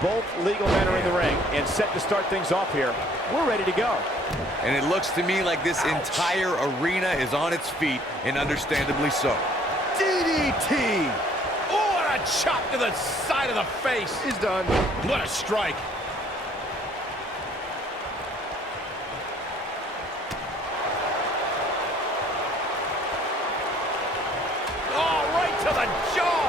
Both legal men are in the ring and set to start things off here. We're ready to go. And it looks to me like this entire arena is on its feet, and understandably so. DDT! Oh, what a chop to the side of the face. He's done. What a strike. Oh, right to the jaw.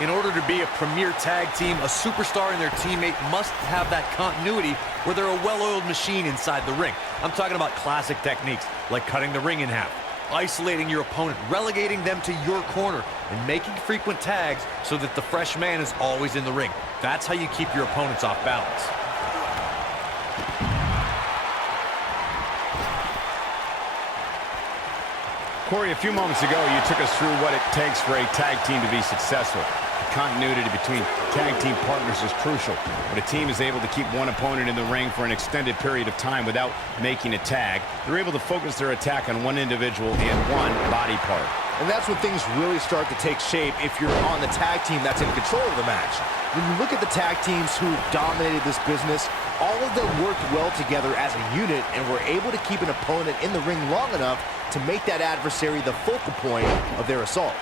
In order to be a premier tag team, a superstar and their teammate must have that continuity where they're a well-oiled machine inside the ring. I'm talking about classic techniques like cutting the ring in half, isolating your opponent, relegating them to your corner, and making frequent tags so that the fresh man is always in the ring. That's how you keep your opponents off balance. Corey, a few moments ago, you took us through what it takes for a tag team to be successful. Continuity between tag team partners is crucial. When a team is able to keep one opponent in the ring for an extended period of time without making a tag, they're able to focus their attack on one individual and one body part. And that's when things really start to take shape if you're on the tag team that's in control of the match. When you look at the tag teams who dominated this business, all of them worked well together as a unit and were able to keep an opponent in the ring long enough to make that adversary the focal point of their assault.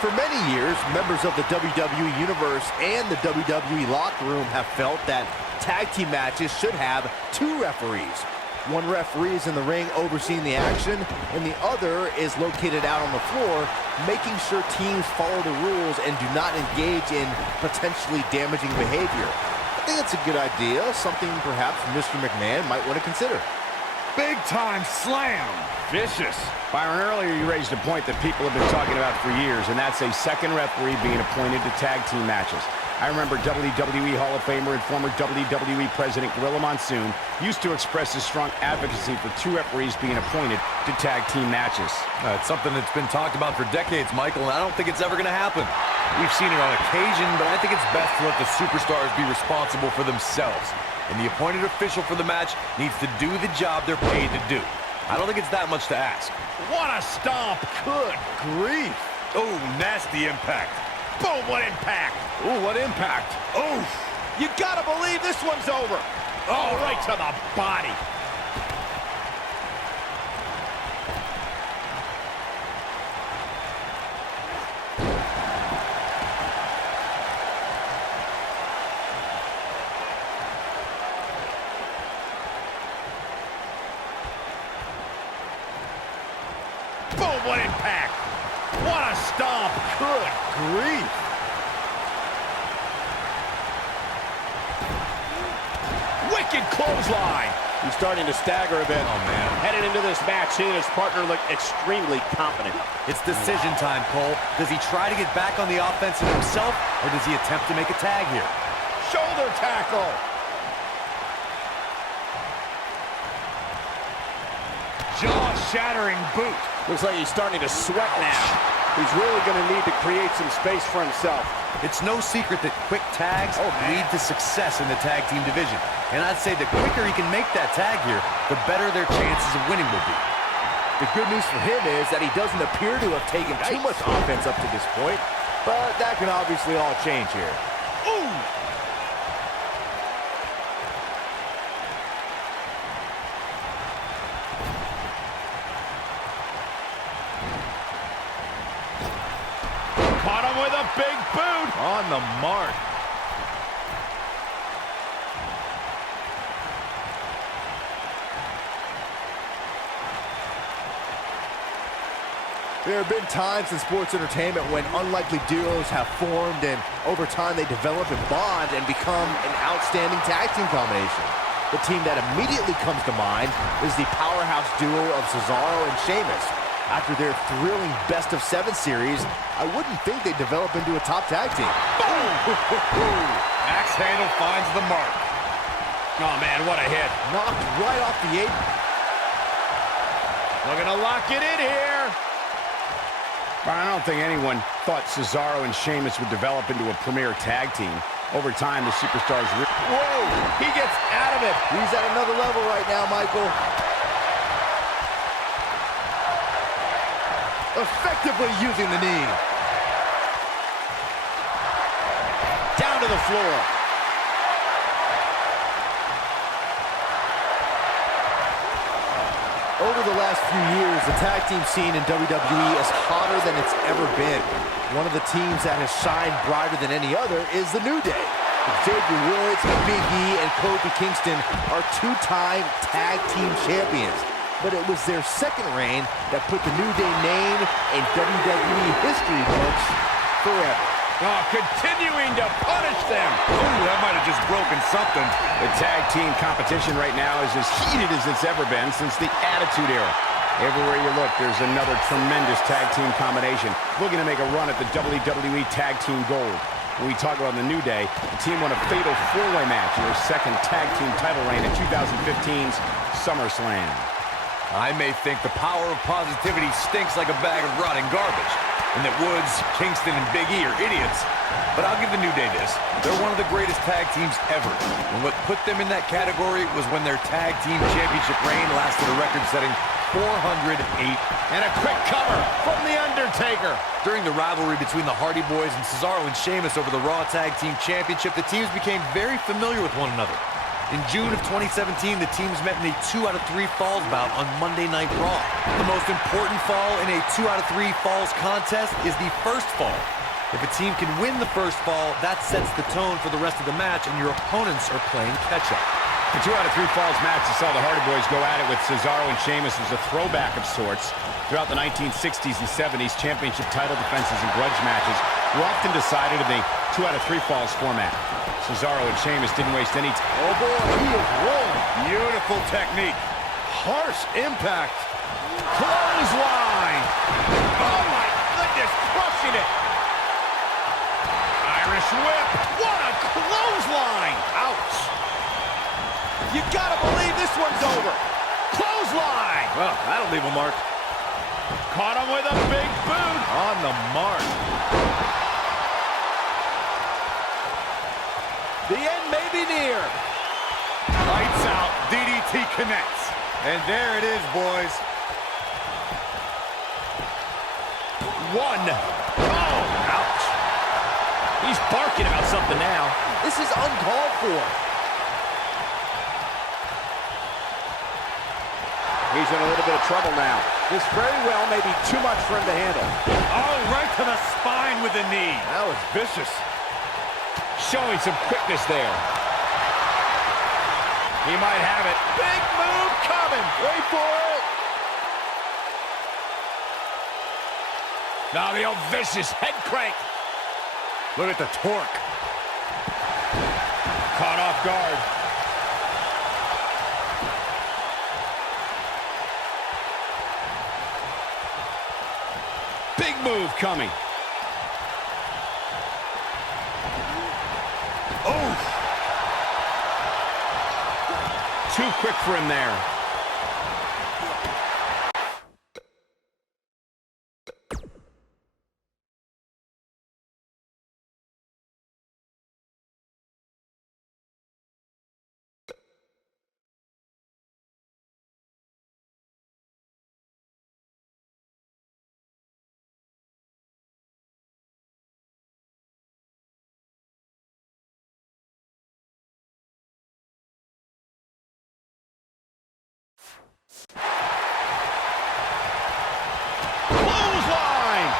For many years, members of the WWE Universe and the WWE locker room have felt that tag team matches should have two referees. One referee is in the ring overseeing the action, and the other is located out on the floor, making sure teams follow the rules and do not engage in potentially damaging behavior. I think it's a good idea, something perhaps Mr. McMahon might want to consider. Big time slam. Vicious. Byron, earlier you raised a point that people have been talking about for years, and that's a second referee being appointed to tag team matches. I remember WWE Hall of Famer and former WWE President Gorilla Monsoon used to express his strong advocacy for two referees being appointed to tag team matches. It's something that's been talked about for decades, Michael, and I don't think it's ever going to happen. We've seen it on occasion, but I think it's best to let the superstars be responsible for themselves. And the appointed official for the match needs to do the job they're paid to do. I don't think it's that much to ask. What a stomp. Good grief. Oh, nasty impact. Boom, what impact. Ooh, what impact. Oof. You gotta believe this one's over. Oh, right to the body. Boom, what impact. What a stomp. Good grief. Wicked clothesline. He's starting to stagger a bit. Oh, man. Headed into this match, he and his partner look extremely confident. It's decision time, Cole. Does he try to get back on the offensive himself, or does he attempt to make a tag here? Shoulder tackle. Jaw-shattering boot. Looks like he's starting to sweat now. He's really going to need to create some space for himself. It's no secret that quick tags lead to success in the tag team division. And I'd say the quicker he can make that tag here, the better their chances of winning will be. The good news for him is that he doesn't appear to have taken too much offense up to this point, but that can obviously all change here. Ooh. Caught him with a big boot. On the mark. There have been times in sports entertainment when unlikely duos have formed, and over time they develop and bond and become an outstanding tag team combination. The team that immediately comes to mind is the powerhouse duo of Cesaro and Sheamus. After their thrilling best-of-7 series, I wouldn't think they'd develop into a top tag team. Boom! Axe handle finds the mark. Oh, man, what a hit. Knocked right off the apron. Looking to lock it in here. But I don't think anyone thought Cesaro and Sheamus would develop into a premier tag team. Over time, the superstars... Whoa! He gets out of it. He's at another level right now, Michael. effectively using the knee. Down to the floor. Over the last few years, the tag team scene in WWE is hotter than it's ever been. One of the teams that has shined brighter than any other is the New Day. Xavier Woods, Big E, and Kofi Kingston are two-time tag team champions. But it was their second reign that put the New Day name in WWE history books forever. Oh, continuing to punish them. Ooh, that might have just broken something. The tag team competition right now is as heated as it's ever been since the Attitude Era. Everywhere you look, there's another tremendous tag team combination looking to make a run at the WWE Tag Team Gold. When we talk about the New Day, the team won a fatal four-way match in their second tag team title reign at 2015's SummerSlam. I may think the power of positivity stinks like a bag of rotting garbage, and that Woods, Kingston, and Big E are idiots. But I'll give the New Day this. They're one of the greatest tag teams ever. And what put them in that category was when their tag team championship reign lasted a record-setting 408. And a quick cover from The Undertaker. During the rivalry between the Hardy Boys and Cesaro and Sheamus over the Raw Tag Team Championship, the teams became very familiar with one another. In June of 2017, the teams met in a 2 out of 3 falls bout on Monday Night Raw. The most important fall in a 2 out of 3 falls contest is the first fall. If a team can win the first fall, that sets the tone for the rest of the match, and your opponents are playing catch-up. The 2 out of 3 falls match that saw the Hardy Boys go at it with Cesaro and Sheamus was a throwback of sorts. Throughout the 1960s and 70s, championship title defenses and grudge matches were often decided in the 2 out of 3 falls format. Cesaro and Sheamus didn't waste any time. Oh boy, he is rolling. Beautiful technique. Harsh impact. Clothesline! Oh my goodness, crushing it! Irish whip! What a clothesline! Ouch. You gotta believe this one's over. Clothesline! Well, that'll leave a mark. Caught him with a big boot! On the mark. The end may be near. Lights out. DDT connects. And there it is, boys. 1. Oh! Ouch. He's barking about something now. This is uncalled for. He's in a little bit of trouble now. This very well may be too much for him to handle. Oh, right to the spine with the knee. That was vicious. Showing some quickness there. He might have it. Big move coming. Wait for it. Now the old vicious head crank. Look at the torque. Caught off guard. Big move coming. Oh! Too quick for him there. Clothesline!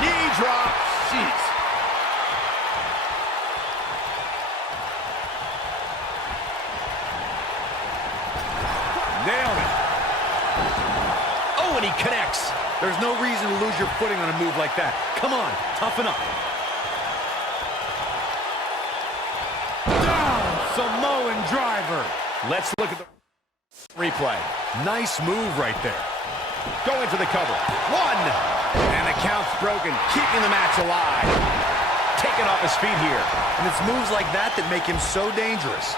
Knee drop. Jeez. Nailed it. Oh, and he connects. There's no reason to lose your footing on a move like that. Come on, toughen up. Samoan driver. Let's look at the replay. Nice move right there. Going for the cover. 1! And the count's broken, keeping the match alive. Taken off his feet here. And it's moves like that that make him so dangerous.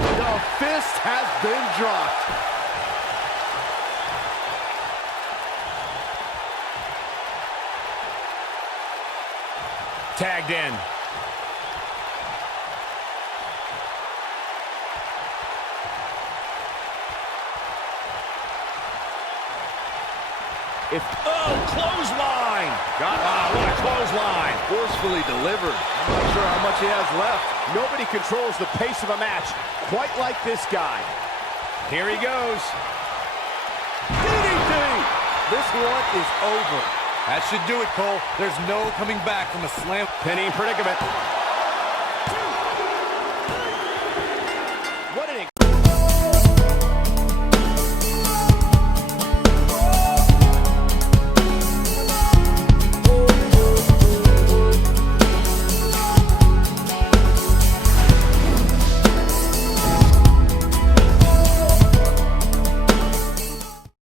The fist has been dropped. Tagged in. Clothesline! What a clothesline! Forcefully delivered. I'm not sure how much he has left. Nobody controls the pace of a match quite like this guy. Here he goes. DDT! This one is over. That should do it, Cole. There's no coming back from a slam. Pinning predicament.